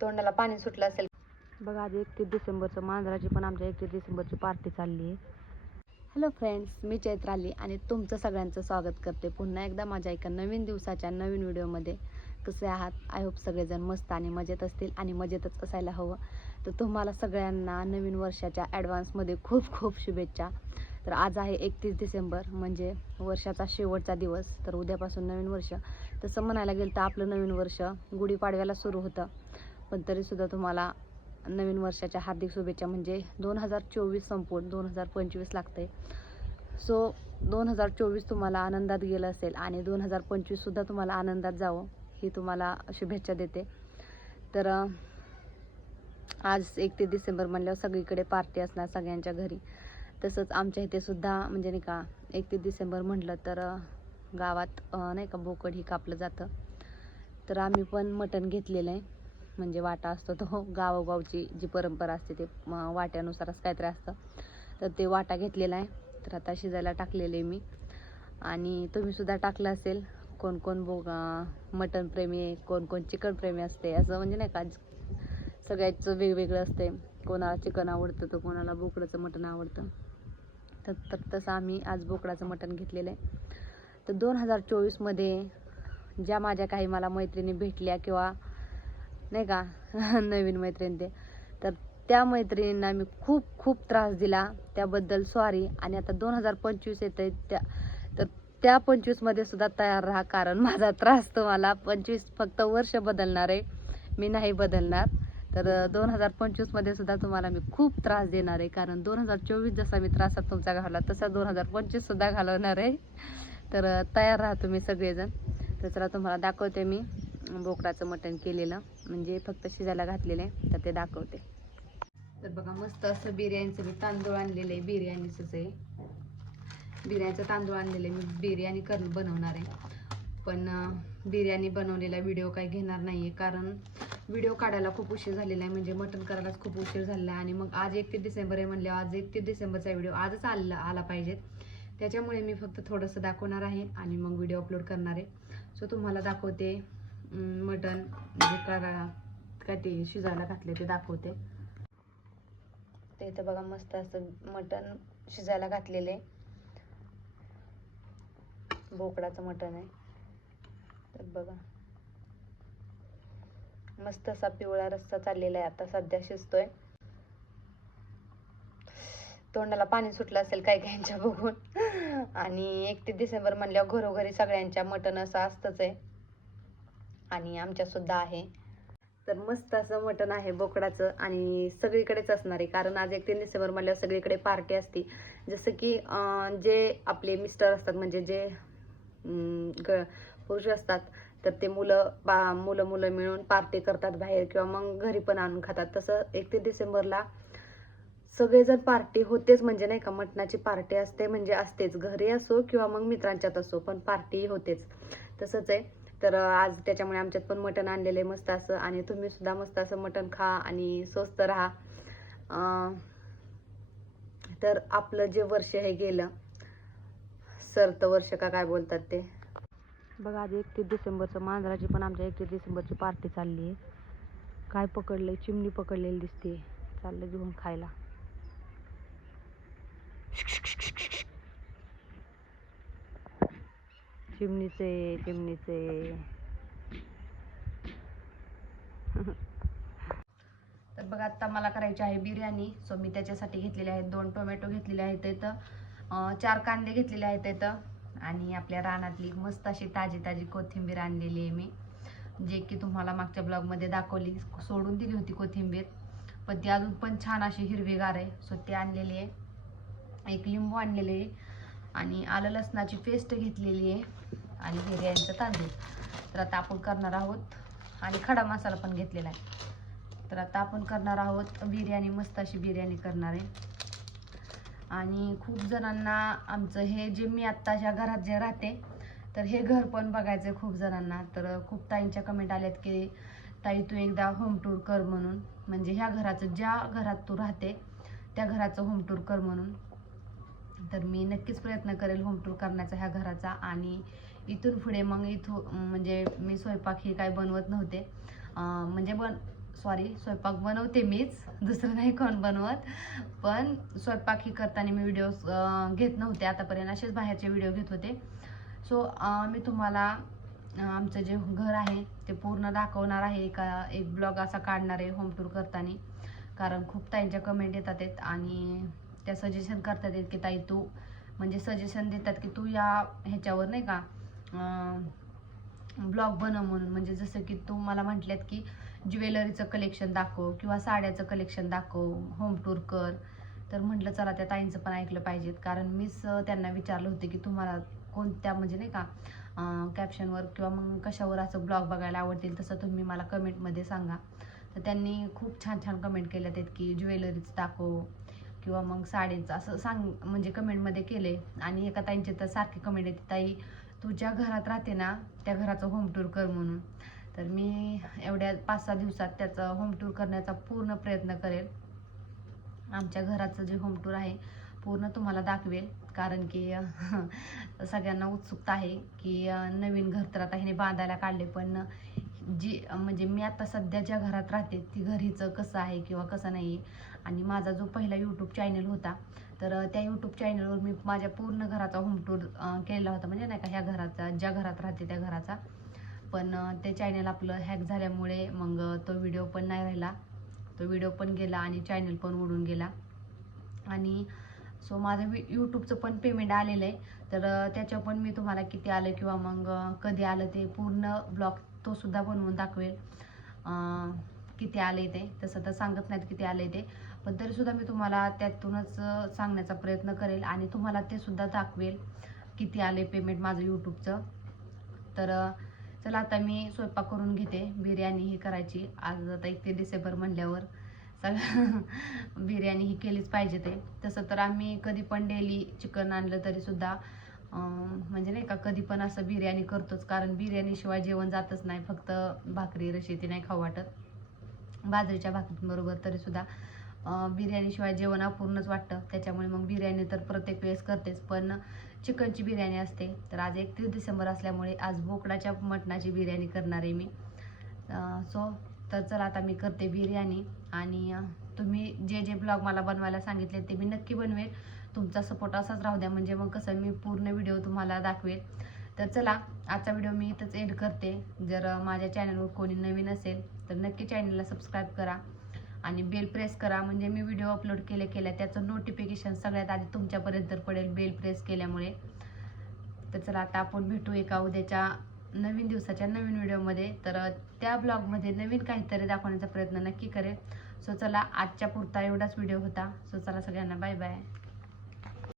तोंडाला पाणी सुटलं असेल. बघा आज एकतीस डिसेंबरचं मांजराची पण आमच्या एकतीस डिसेंबरची पार्टी चालली आहे. हॅलो फ्रेंड्स मी चैत्राली आणि तुमचं सगळ्यांचं स्वागत करते पुन्हा एकदा माझ्या एका नवीन दिवसाच्या नवीन व्हिडिओमध्ये. कसे आहात? आय होप सगळेजण मस्त आणि मजेत असतील आणि मजेतच असायला हवं. तर तुम्हाला सगळ्यांना नवीन वर्षाच्या ॲडव्हान्समध्ये खूप खूप शुभेच्छा. तर आज आहे एकतीस डिसेंबर म्हणजे वर्षाचा शेवटचा दिवस. तर उद्यापासून नवीन वर्ष. तसं म्हणायला गेलं तर आपलं नवीन वर्ष गुढीपाडव्याला सुरू होतं. पण तरीसुद्धा तुम्हाला नवीन वर्षाच्या हार्दिक शुभेच्छा. म्हणजे दोन हजार चोवीस संपून दोन हजार पंचवीस लागते सो दोन हजार चोवीस तुम्हाला आनंदात गेलं असेल आणि दोन हजार पंचवीससुद्धा तुम्हाला आनंदात जावं ही तुम्हाला शुभेच्छा देते. तर आज आज एकतीस डिसेंबर म्हणल्यावर सगळीकडे पार्टी असणार सगळ्यांच्या घरी. तसंच आमच्या इथे सुद्धा म्हणजे नाही का एकतीस डिसेंबर म्हटलं तर गावात नाही का बोकड ही कापलं जातं. तर आम्ही पण मटण घेतलेलं आहे. म्हणजे वाटा असतो तो गावोगावची जी परंपरा असते ते वाट्यानुसारच काहीतरी असतं. तर ते वाटा घेतलेला आहे. तर आता शिजायला टाकलेले मी. आणि तुम्ही सुद्धा टाकलं असेल. कोण कोण बो मटन प्रेमी आहे कोण कोण चिकन प्रेमी असते असं म्हणजे नाही का सगळ्याचं वेगवेगळं असते. कोणाला चिकन आवडतं तर कोणाला बोकडाचं मटण आवडतं. तर तर तसं आम्ही आज बोकडाचं मटण घेतलेलं आहे. तर दोन हजार चोवीसमध्ये ज्या माझ्या काही मला मैत्रिणी भेटल्या किंवा नाही का? नवीन मैत्रीण ते. तर त्या मैत्रिणींना मी खूप खूप त्रास दिला. त्याबद्दल सॉरी आणि आता दोन हजार पंचवीस येत आहे त्या तर त्या पंचवीसमध्ये सुद्धा तयार राहा कारण माझा त्रास तुम्हाला पंचवीस फक्त वर्ष बदलणार आहे. मी नाही बदलणार. तर दोन हजार पंचवीसमध्ये सुद्धा तुम्हाला मी खूप त्रास देणार आहे. कारण दोन हजार चोवीस जसा मी त्रासात तुमचा घालवला तसा दोन हजार पंचवीससुद्धा घालवणार आहे. तर तयार राहा तुम्ही सगळेजण. तर चला तुम्हाला दाखवते मी. बोकडाचं मटण केलेलं. म्हणजे फक्त शिजायला घातलेलं आहे तर ते दाखवते. तर बघा मस्त असं बिर्याणीचं मी तांदूळ आणलेलं आहे बिर्याणीचंच आहे. बिर्याणीचं तांदूळ आणलेलं आहे मी बिर्याणी कर बनवणार आहे. पण बिर्याणी बनवलेला व्हिडिओ काही घेणार नाही आहे कारण व्हिडिओ काढायला खूप उशीर झालेला आहे. म्हणजे मटण करायलाच खूप उशीर झालेला आहे. आणि मग आज एकतीस डिसेंबर आहे म्हणले आज एकतीस डिसेंबरचा व्हिडिओ आजच आला आला पाहिजेत. त्याच्यामुळे मी फक्त थोडंसं दाखवणार आहे आणि मग व्हिडिओ अपलोड करणार आहे. सो तुम्हाला दाखवते. मटण म्हणजे करा काय ते शिजायला घातले ते दाखवते. ते इथं बघा मस्त असं मटण शिजायला घातलेले. बोकडाचं मटण आहे. तर बघा. मस्त असा पिवळा रस्सा चाललेला आहे. आता सध्या शिजतोय. तोंडाला पाणी सुटलं असेल काही काहींच्या बघून. आणि एक ते डिसेंबर म्हणल्यावर घरोघरी सगळ्यांच्या मटण असं असतंच आहे. आणि आमच्यासुद्धा आहे. तर मस्त असं मटण आहे बोकडाचं आणि सगळीकडेच असणार आहे. कारण आज एक तीन डिसेंबर म्हणल्यावर सगळीकडे पार्टी असते. जसं की जे आपले मिस्टर असतात म्हणजे जे ग पुरुष असतात तर ते मुलं बा मुलं मुलं मिळून पार्टी करतात बाहेर किंवा मग घरी पण आणून खातात. तसं एकतीस डिसेंबरला सगळेजण पार्टी होतेच म्हणजे नाही का मटणाची पार्टी असते म्हणजे असतेच. घरी असो किंवा मग मित्रांच्यात असो पण पार्टी होतेच. तसंच आहे. तर आज त्याच्यामुळे आमच्यात पण मटण आणलेलं आहे मस्त असं. आणि तुम्ही सुद्धा मस्त असं मटण खा आणि स्वस्त राहा. तर आपलं जे वर्ष हे गेलं सरतं वर्ष का काय बोलतात ते? बघा आज एकतीस डिसेंबरचं मांजराची पण आमच्या एकतीस डिसेंबरची पार्टी चालली आहे. काय पकडलंय? चिमणी पकडलेली दिसते चाललं घेऊन खायला. चिमणीचे चिमणीचे. तर बघा आता मला करायची आहे बिर्याणी. सो मी त्याच्यासाठी घेतलेले आहेत दोन टोमॅटो घेतलेले आहेत इथं. चार कांदे घेतलेले आहेत इथं. आणि आपल्या रानातली मस्त अशी ताजी ताजी कोथिंबीर आणलेली आहे मी जे की तुम्हाला मागच्या ब्लॉगमध्ये दाखवली. सोडून दिली होती कोथिंबीर पण ती अजून पण छान अशी हिरवीगार आहे. सो ती आणलेली आहे. एक लिंबू आणलेले आहे. आणि आलं लसणाची पेस्ट घेतलेली आहे. आणि बिर्याणीचं तांदूळ. तर आता आपण करणार आहोत आणि खडा मसाला पण घेतलेला आहे. तर आता आपण करणार आहोत बिर्याणी मस्त अशी बिर्याणी करणार आहे. आणि खूप जणांना आमचं हे जे मी आत्ताच्या घरात जे राहते तर हे घर पण बघायचं आहे खूप जणांना. तर खूप ताईंच्या कमेंट आल्यात की ताई तू एकदा होम टूर कर म्हणून. म्हणजे ह्या घराचं ज्या घरात तू राहते त्या घराचं होम टूर कर म्हणून. तर मी नक्कीच प्रयत्न करेल होम टूर करण्याचा ह्या घराचा. आणि इथून पुढे मग इथून म्हणजे मी स्वयंपाक हे काय बनवत नव्हते. म्हणजे बन सॉरी स्वयंपाक बनवते मीच दुसरं नाही कोण बनवत. पण स्वयंपाक ही करताना मी व्हिडिओ घेत नव्हते. आतापर्यंत असेच बाहेरचे व्हिडिओ घेत होते. सो मी तुम्हाला आमचं जे घर आहे ते पूर्ण दाखवणार आहे. एका एक ब्लॉग असा काढणार आहे होम टूर करताना. कारण खूप ताईंच्या कमेंट येतात आहेत आणि त्या सजेशन करतात आहेत की ताई तू म्हणजे सजेशन देतात की तू या ह्याच्यावर नाही का ब्लॉग बनव म्हणून. म्हणजे जसं की तू मला म्हटल्यात की ज्वेलरीचं कलेक्शन दाखव किंवा साड्याचं कलेक्शन दाखव होम टूर कर. तर म्हटलं चला त्या ताईंचं पण ऐकलं पाहिजेत. कारण मीच त्यांना विचारलं होते की तुम्हाला कोणत्या म्हणजे नाही का कॅप्शनवर किंवा मग कशावर असं ब्लॉग बघायला आवडतील तसं तुम्ही मला कमेंटमध्ये सांगा. तर त्यांनी खूप छान छान कमेंट केल्या आहेत की ज्वेलरीचं दाखव किंवा मग साडीचं असं सांग म्हणजे कमेंटमध्ये केले आणि एका ताईंचे तर सारखे कमेंट येते ताई तू ज्या घरात राहते ना त्या घराचं होम टूर कर म्हणून. तर मी एवढ्या पाच सहा दिवसात त्याचं होम टूर करण्याचा पूर्ण प्रयत्न करेल. आमच्या घराचं जे होम टूर आहे पूर्ण तुम्हाला दाखवेल. कारण की सगळ्यांना उत्सुकता आहे की नवीन घर तर आता ह्याने बांधायला काढले पण जी म्हणजे मी आता सध्या ज्या घरात राहते ती घरीचं कसं आहे किंवा कसं नाही आणि माझा जो पहिला यूट्यूब चॅनल होता तर त्या यूट्यूब चॅनलवर मी माझ्या पूर्ण घराचा होम टूर केलेला होता. म्हणजे नाही का ह्या घराचा ज्या घरात राहते त्या घराचा. पण ते चॅनल आपलं हॅक झाल्यामुळे मग तो व्हिडिओ पण नाही राहिला. तो व्हिडिओ पण गेला आणि चॅनल पण उडून गेला. आणि सो माझं युट्यूबचं यूट्यूबचं पण पेमेंट आलेलं आहे. तर त्याच्या त्याच्यावर पण मी तुम्हाला किती आलं किंवा मग कधी आलं ते पूर्ण ब्लॉग तो सुद्धा बनवून दाखवेल. किती आले ते. तसं तर सांगत नाहीत किती आले ते. पण तरीसुद्धा मी तुम्हाला त्यातूनच सांगण्याचा प्रयत्न करेल आणि तुम्हाला ते सुद्धा दाखवेल किती आले पेमेंट माझं यूट्यूबचं तर चला आता मी स्वयंपाक करून घेते. बिर्याणी ही करायची. आज आता एक ते डिसेंबर म्हणल्यावर सगळं बिर्याणी ही केलीच पाहिजे ते. तसं तर आम्ही कधी पण डेली चिकन आणलं तरीसुद्धा म्हणजे नाही का कधी पण असं बिर्याणी करतोच. कारण बिर्याणीशिवाय जेवण जातच नाही. फक्त भाकरी रशी ती नाही खाऊ वाटत. बाजरीच्या भाकरीबरोबर तरीसुद्धा बिर्याणीशिवाय जेवण अपूर्णच वाटतं. त्याच्यामुळे मग बिर्याणी तर प्रत्येक वेळेस करतेच पण चिकनची बिर्याणी असते. तर आज एकतीस डिसेंबर असल्यामुळे आज बोकडाच्या मटणाची बिर्याणी करणार आहे मी. सो तर चला आता मी करते बिर्याणी आणि तुम्ही जे जे ब्लॉग मला बनवायला सांगितले ते मी नक्की बनवेल. तुमचा सपोर्ट असाच राहू द्या. म्हणजे मग कसं मी पूर्ण व्हिडिओ तुम्हाला दाखवेल. तर चला आजचा व्हिडिओ मी इथंच एड करते. जर माझ्या चॅनलवर कोणी नवीन असेल तर नक्की चॅनलला सबस्क्राईब करा. आणि बेल प्रेस करा. म्हणजे मी व्हिडिओ अपलोड केले केल्या. त्याचं नोटिफिकेशन सगळ्यात आधी तुमच्यापर्यंत पडेल बेल प्रेस केल्यामुळे. तर चला आता आपण भेटू एका उद्याच्या नवीन दिवसाच्या नवीन व्हिडिओमध्ये तर त्या ब्लॉगमध्ये नवीन काहीतरी दाखवण्याचा प्रयत्न नक्की करेल सो चला आजच्या पुरता एवढाच व्हिडिओ होता. सो चला सगळ्यांना बाय बाय